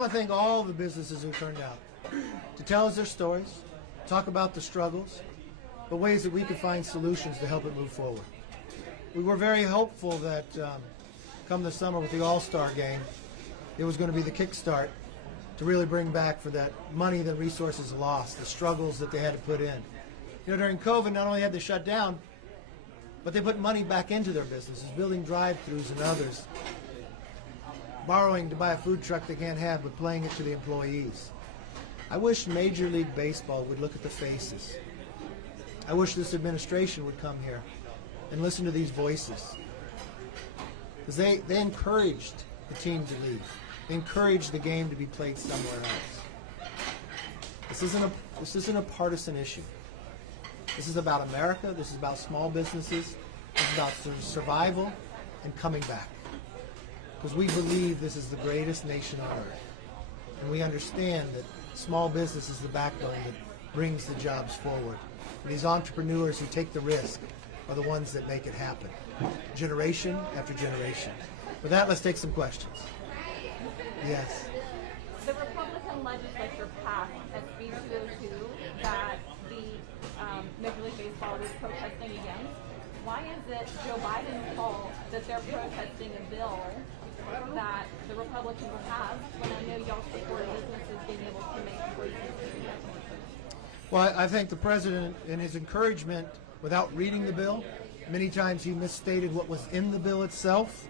I thank all the businesses who turned out to tell us their stories, talk about the struggles, but ways that we could find solutions to help it move forward. We were very hopeful that come the summer with the All-Star game, it was going to be the kickstart to really bring back for that money that resources lost, the struggles that they had to put in. You know, during COVID, not only had they shut down, but they put money back into their businesses, building drive-thrus and others, borrowing to buy a food truck they can't have, but playing it to the employees. I wish Major League Baseball would look at the faces. I wish this administration would come here and listen to these voices. Because they encouraged the team to leave. They encouraged the game to be played somewhere else. This isn't a partisan issue. This is about America. This is about small businesses. This is about survival and coming back. Because we believe this is the greatest nation on earth. And we understand that small business is the backbone that brings the jobs forward. And these entrepreneurs who take the risk are the ones that make it happen, generation after generation. With that, let's take some questions. Yes. The Republican legislature passed SB 202 that the Major League Baseball was protesting against. Why is it Joe Biden's fault that they're protesting a bill that the Republicans have when I know y'all support businesses being able to make choices? Well, I think the president, in his encouragement, without reading the bill, many times he misstated what was in the bill itself.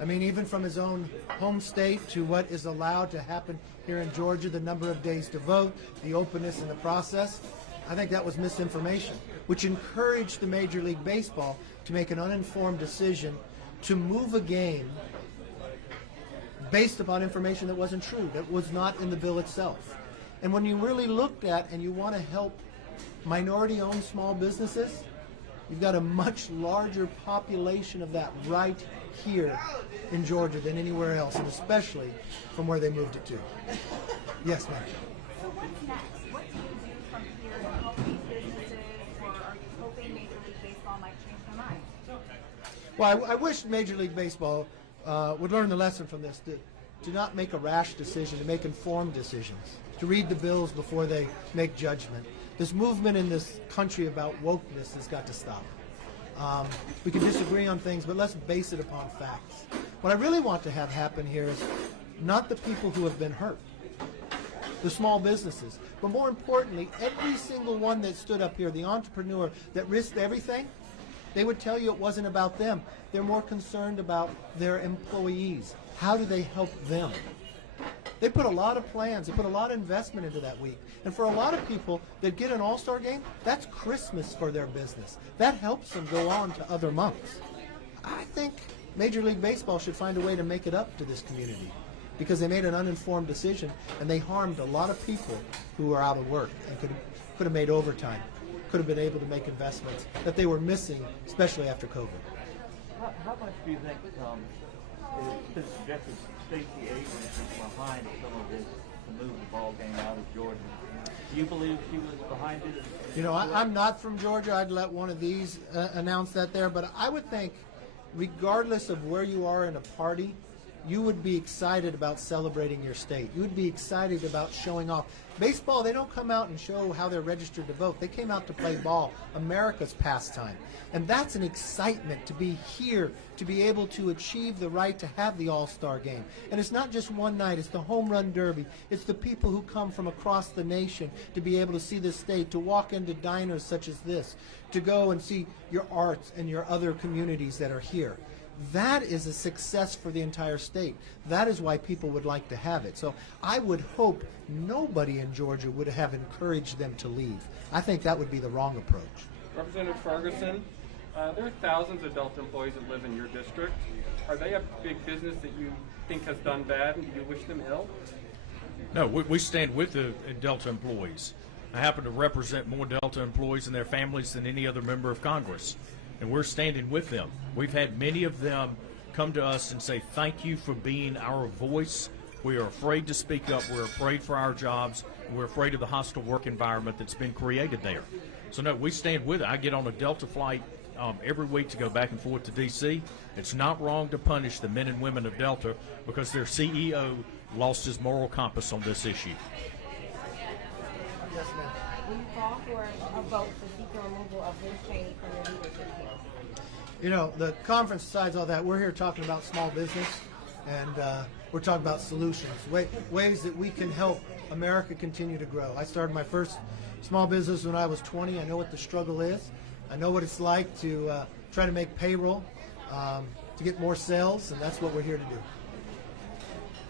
I mean, even from his own home state to what is allowed to happen here in Georgia, the number of days to vote, the openness in the process, I think that was misinformation, which encouraged the Major League Baseball to make an uninformed decision to move a game based upon information that wasn't true, that was not in the bill itself. And when you really looked at and you want to help minority-owned small businesses, you've got a much larger population of that right here in Georgia than anywhere else, and especially from where they moved it to. Yes, ma'am. So what's next? What do you do from here to help these businesses, or are you hoping Major League Baseball might change their mind? Well, I wish Major League Baseball would learn the lesson from this, to not make a rash decision, to make informed decisions, to read the bills before they make judgment. This movement in this country about wokeness has got to stop. We can disagree on things, but let's base it upon facts. What I really want to have happen here is not the people who have been hurt, the small businesses, but more importantly, every single one that stood up here, the entrepreneur that risked everything, they would tell you it wasn't about them. They're more concerned about their employees. How do they help them? They put a lot of plans, they put a lot of investment into that week. And for a lot of people that get an all-star game, that's Christmas for their business. That helps them go on to other months. I think Major League Baseball should find a way to make it up to this community, because they made an uninformed decision and they harmed a lot of people who are out of work and could have made overtime, could have been able to make investments that they were missing, especially after COVID. How much do you think is suggested Stacey Abrams is behind some of this to move the ball game out of Georgia? Do you believe she was behind it? You know, I'm not from Georgia. I'd let one of these announce that there. But I would think, regardless of where you are in a party, you would be excited about celebrating your state. You would be excited about showing off. Baseball, they don't come out and show how they're registered to vote. They came out to play ball, America's pastime. And that's an excitement to be here, to be able to achieve the right to have the All-Star game. And it's not just one night, it's the home run derby. It's the people who come from across the nation to be able to see this state, to walk into diners such as this, to go and see your arts and your other communities that are here. That is a success for the entire state. That is why people would like to have it. So I would hope nobody in Georgia would have encouraged them to leave. I think that would be the wrong approach. Representative Ferguson, there are thousands of Delta employees that live in your district. Are they a big business that you think has done bad, and do you wish them ill? No, we stand with the Delta employees. I happen to represent more Delta employees and their families than any other member of Congress, and we're standing with them. We've had many of them come to us and say, thank you for being our voice. We are afraid to speak up. We're afraid for our jobs. We're afraid of the hostile work environment that's been created there. So, no, we stand with it. I get on a Delta flight every week to go back and forth to D.C. It's not wrong to punish the men and women of Delta because their CEO lost his moral compass on this issue. Yes, ma'am. Will you call for a vote to seek the removal of Liz Cheney from your leadership team? You know, the conference decides all that. We're here talking about small business, and we're talking about solutions, ways that we can help America continue to grow. I started my first small business when I was 20. I know what the struggle is. I know what it's like to try to make payroll, to get more sales, and that's what we're here to do.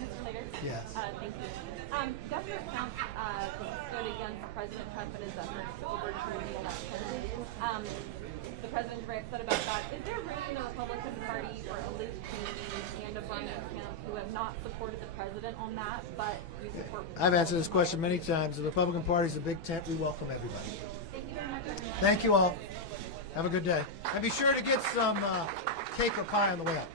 Mr. Slater? Yes. Thank you. Governor Trump stood against President Trump in his efforts to overturn the election. The president's very upset about that. Is there room in the Republican Party for a Liz Cheney and a Bernie Camp who have not supported the president on that, but you support? I've answered this question many times. The Republican Party is a big tent. We welcome everybody. Thank you very much. Thank you all. Have a good day. And be sure to get some cake or pie on the way up.